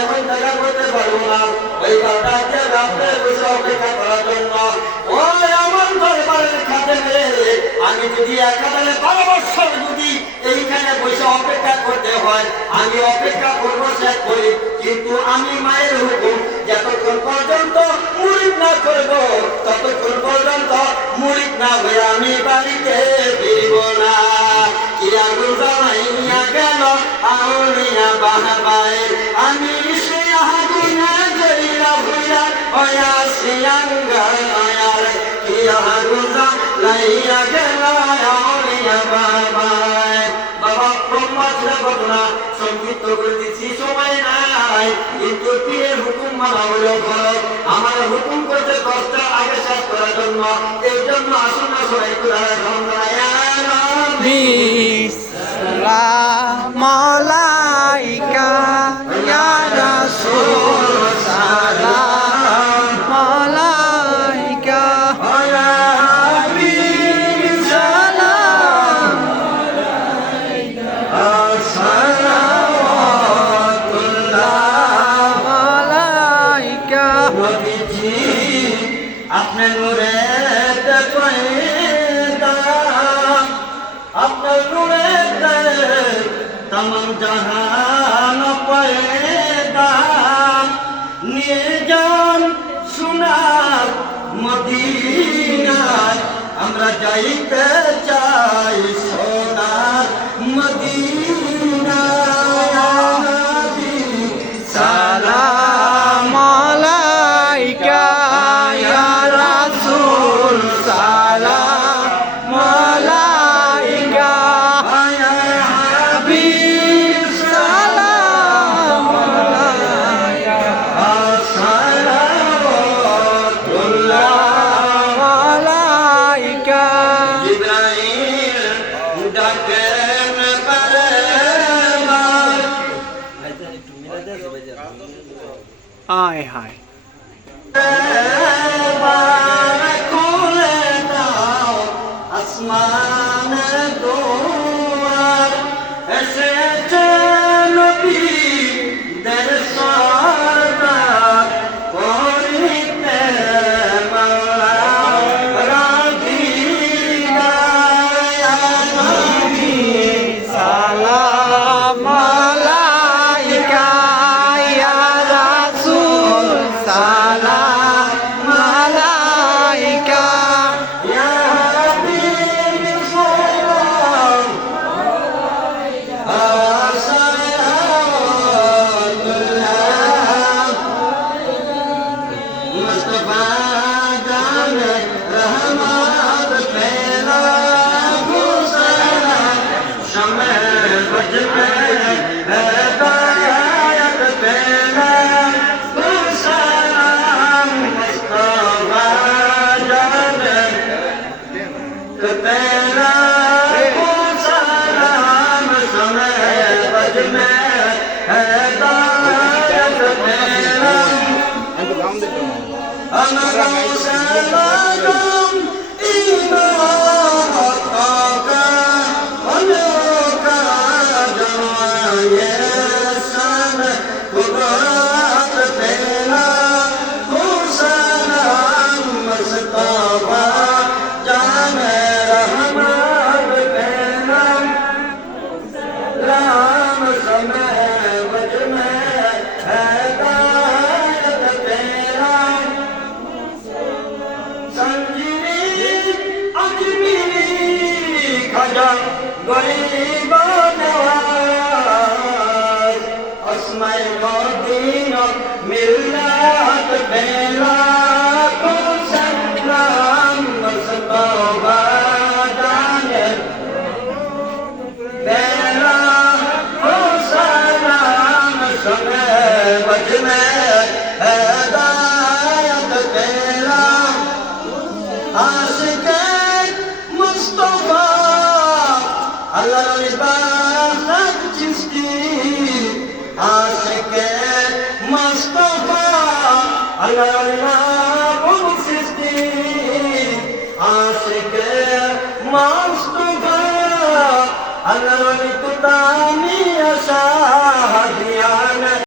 এখন দেখা করতে পারবো না, ওই বারোটাকে রাত্রে বসে অপেক্ষা করার জন্য ওই আমার দরবারের খাদেমে আমি যদি একেবারে 12 বছর যদি এইখানে বসে অপেক্ষা করতে হয় আমি অপেক্ষা করবো, শেষ করি। কিন্তু আমি মায়ের হুকুম যতক্ষণ পর্যন্ত মুরিদ না করবো ততক্ষণ পর্যন্ত মুরিদ না হয়ে আমি বাড়িতে ফিরব না। কিয়া গুজারাইয়া গেল আউলিয়া বাহবাই, আমি সে আগুনে জইরা ভুইয়া হয়াছি আঙ্গার। কিয়া গুজারাইয়া গেল আউলিয়া বাহবাই। বাবা ব্রহ্মাত্রা ঘটনা সংক্ষিপ্ত করে দিচ্ছি, সময় নাই, কিন্তু পীরের হুকুম মানা হলো ফরজ। আমার হুকুম করতে 10টা আগে শেষ করার জন্য, এই জন্য আসুন না সবাই কুরায় সালাম আলাইকা ইয়া রাসূল, সালাম আলাইকা ইয়া হাবিব, সালাম আলাইকা, আসসালামুল্লাহ আলাইকা। নবীজি আপনি নূরে আপনার নূরে তামাম জাহান পয়দা নিয়ে যান সোনার মদিনায়, আমরা যাইতে চাই সোনার মদিনায়। সালাম আলাইকা ইয়া রাসূল, সালাম আলাইকা ইয়া হাবিব, সালাম আলাইকা, আসসালামুল্লাহ আলাইকা। জিবরাইল ডাকেন বারবার, আয় হায় খুলে দাও আসমানের দুয়ার, এসেছে নবীদের সরদার, করিতে মাওলা রাদিনা। সালাম আলাইকা ইয়া রাসূল, সালাম আলাইকা ইয়া হাবিব সালাম আসসালামুল্লাহ। মুস্তাফা জানে রহমত পেলা হুসैन, शम्मे बज में हिदायत पेला हुसैन। मुस्ताफा जाने पेला हुसैन, शम्मे बज में हिदायत पेला। أنا سلام إذا أتاك ونوك جمعي سن قدرات بلا حسن مصطفى جان رحمت بلا رام سمع وجمع هدايت بلا संजीवी अजमेरी खाजा गरीब नवाज, अस्माए मदीना मिल्लत बेला को सलाम। मुस्तफा जाने बेला को सलाम, समय बज में हिदायत बेला। आशिके मुस्तफा अल्लाह इबादत जिसकी, आशिके मुस्तफा अल्लाह